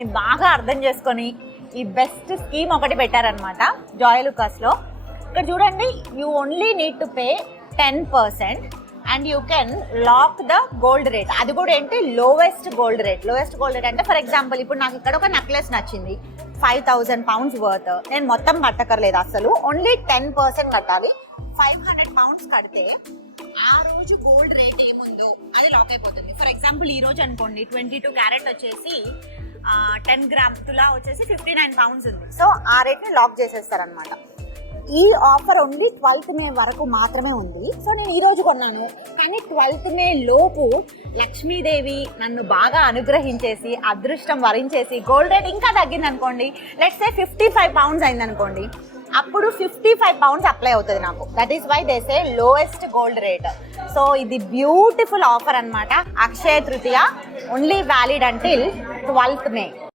బాగా అర్థం చేసుకొని ఈ బెస్ట్ స్కీమ్ ఒకటి పెట్టారనమాట జాయ్‌లుకాస్‌లో. ఇక్కడ చూడండి, you only need to pay 10% and you can lock the gold rate. అది కూడా ఏంటి, lowest gold rate. Lowest gold rate అంటే ఫర్ ఎగ్జాంపుల్ ఇప్పుడు నాకు ఇక్కడ ఒక నెక్లెస్ నచ్చింది, 5,000 pounds వర్త్. నేను మొత్తం కట్టకర్లేదు, అసలు ఓన్లీ 10% కట్టాలి. 500 pounds కడితే ఆ రోజు గోల్డ్ రేట్ ఏముందో అది లాక్ అయిపోతుంది. ఫర్ ఎగ్జాంపుల్ ఈ రోజు అనుకోండి 22 క్యారెట్ వచ్చేసి 10 గ్రామ్ తులా వచ్చేసి 59 pounds ఉంది. సో ఆ రేట్ ని లాక్ చేసేస్తారనమాట. ఈ ఆఫర్ ఓన్లీ 12th మే వరకు మాత్రమే ఉంది. సో నేను ఈ రోజు కొన్నాను, కానీ 12th మే లోపు లక్ష్మీదేవి నన్ను బాగా అనుగ్రహించేసి అదృష్టం వరించేసి గోల్డ్ రేట్ ఇంకా తగ్గింది అనుకోండి, లెట్స్ సే 55 pounds అయింది అనుకోండి, అప్పుడు 55 pounds అప్లై అవుతుంది నాకు. That is why they say lowest gold rate. So ఇది బ్యూటిఫుల్ ఆఫర్ అనమాట. అక్షయ తృతీయ ఓన్లీ వ్యాలిడ్ అంటిల్ 12th మే.